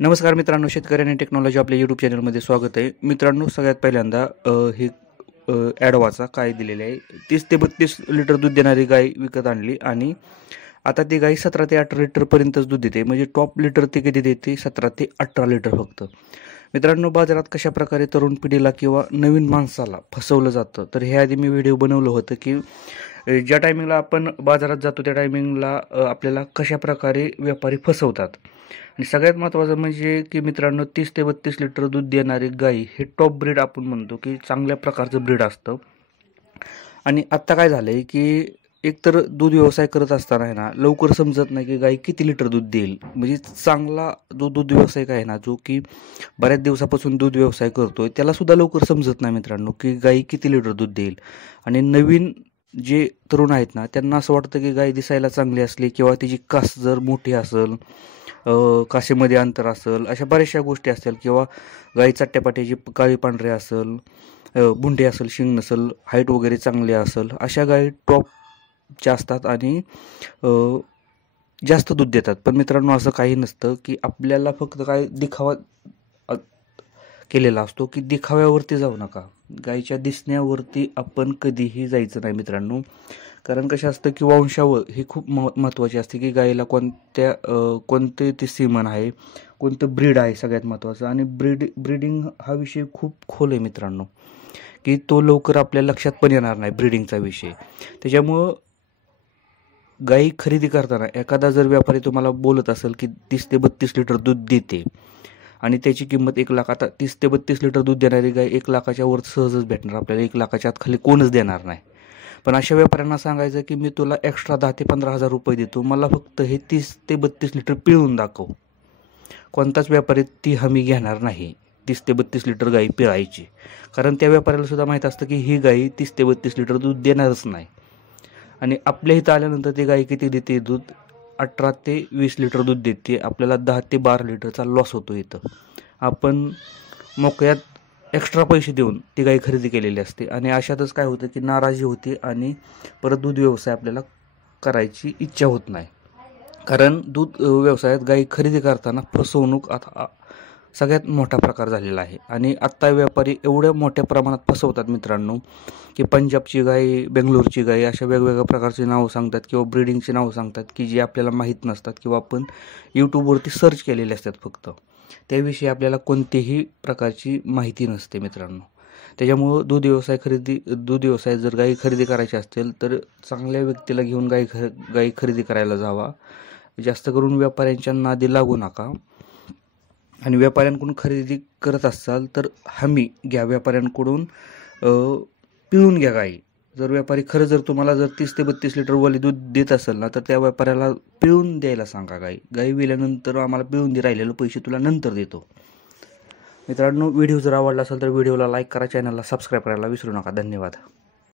नमस्कार मित्रांनो, शेतकरी आणि टेक्नॉलॉजी आपल्या यूट्यूब चॅनलमध्ये स्वागत आहे. मित्रांनो, सगळ्यात पहिल्यांदा ही ॲड वाचा काय दिलेले आहे. 30 ते 32 लिटर दूध देणारी गाय विकत आणली आणि आता ती गाय 17 ते 18 लिटरपर्यंतच दूध देते. म्हणजे टॉप लिटर ती किती देते? 17 ते 18 लिटर फक्त. मित्रांनो, बाजारात कशा प्रकारे तरुण पिढीला किंवा नवीन माणसाला फसवलं जातं, तर हे आधी मी व्हिडिओ बनवलं होतं की ज्या टायमिंगला आपण बाजारात जातो त्या टायमिंगला आपल्याला कशा प्रकारे व्यापारी फसवतात. आणि सगळ्यात महत्त्वाचं म्हणजे की मित्रांनो, 30 ते 32 लिटर दूध देणारी गाई हे टॉप ब्रीड आपण म्हणतो की चांगल्या प्रकारचं ब्रीड असतं. आणि आत्ता काय झालं आहे की एकतर दूध व्यवसाय करत असताना आहे ना, लवकर समजत नाही की गाई किती लिटर दूध देईल. म्हणजे चांगला जो दूध व्यावसायिक आहे ना, जो की बऱ्याच दिवसापासून दूध व्यवसाय करतोय, त्यालासुद्धा लवकर समजत नाही मित्रांनो की गाई किती लिटर दूध देईल. आणि नवीन जे तरुण आहेत ना, त्यांना असं वाटतं की गाय दिसायला चांगली असली किंवा तिची कास जर मोठी असेल, कासेमध्ये अंतर असेल, अशा बऱ्याचशा गोष्टी असतील, किंवा गाई चट्ट्यापाट्याची काळी पांढरी असेल, बुंडे असेल, शिंग नसेल, हाईट वगैरे चांगली असेल, अशा गाई टॉपच्या असतात आणि जास्त दूध देतात. पण मित्रांनो, असं काही नसतं की आपल्याला फक्त काय दिखावा केलेला असतो की दिखाव्यावरती जाऊ नका. गायीच्या दिसण्यावरती आपण कधीही जायचं नाही मित्रांनो. कारण कसं असतं की वंशावळ ही खूप महत्त्वाची असते की गायीला कोणते ते सीमन आहे, कोणतं ब्रीड आहे सगळ्यात महत्त्वाचं. आणि ब्रीडिंग हा विषय खूप खोल आहे मित्रांनो, की तो लवकर आपल्या लक्षात पण येणार नाही ब्रीडिंगचा विषय. त्याच्यामुळं गाई खरेदी करताना एखादा जर व्यापारी तुम्हाला बोलत असेल की 30 ते 32 लिटर दूध देते आणि त्याची किंमत 1 लाख, आता 30 ते 32 लिटर दूध देणारी गाय 1 लाखाच्या वर सहजच भेटणार आपल्याला. 1 लाखाच्या आत खाली कोणच देणार नाही. पण अशा व्यापाऱ्यांना सांगायचं की मी तुला एक्स्ट्रा 10 ते 15,000 रुपये देतो, मला फक्त हे 30 ते 32 लिटर पिळून दाखव. कोणताच व्यापारी ती हमी घेणार नाही 30 ते 32 लिटर गाई पिळायची. कारण त्या व्यापाऱ्याला सुद्धा माहीत असतं की ही गाई 30 ते 32 लिटर दूध देणारच नाही. आणि आपल्या इथं आल्यानंतर ती गाय किती देते दूध? 18 ते 20 लिटर दूध देते. आपल्याला 10 ते 12 लिटरचा लॉस होतो इथं. आपण मोकळ्यात एक्स्ट्रा पैसे देऊन ती गाय खरेदी केलेली असते. आणि अशातच काय होतं की नाराजी होते आणि परत दूध व्यवसाय आपल्याला करायची इच्छा होत नाही. कारण दूध व्यवसायात गाई खरेदी करताना फसवणूक आता सगळ्यात मोठा प्रकार झालेला आहे. आणि आत्ता व्यापारी एवढ्या मोठ्या प्रमाणात फसवतात मित्रांनो की पंजाबची गाय, बेंगलोरची गाय, अशा वेगवेगळ्या प्रकारची नावं सांगतात किंवा ब्रीडिंगची नावं सांगतात की जी आपल्याला माहीत नसतात किंवा आपण यूट्यूबवरती सर्च केलेले असतात फक्त. त्याविषयी आपल्याला कोणतीही प्रकारची माहिती नसते मित्रांनो. त्याच्यामुळं दूध व्यवसाय जर गाई खरेदी करायची असतील तर चांगल्या व्यक्तीला घेऊन गाई खरेदी करायला जावा. जास्त करून व्यापाऱ्यांच्या नादी लागू नका. आणि व्यापाऱ्यांकडून खरेदी करत असाल तर हमी घ्या व्यापाऱ्यांकडून, पिळून घ्या गाई. जर व्यापारी खरं जर तुम्हाला 30 ते 32 लिटर वाली दूध देत असेल ना, तर त्या व्यापाऱ्याला पिळून द्यायला सांगा. गाई विल्यानंतर आम्हाला पिळून दे, राहिलेले पैसे तुला नंतर देतो. मित्रांनो, व्हिडिओ जर आवडला असेल तर व्हिडिओला लाईक करा, चॅनलला सबस्क्राईब करायला विसरू नका. धन्यवाद.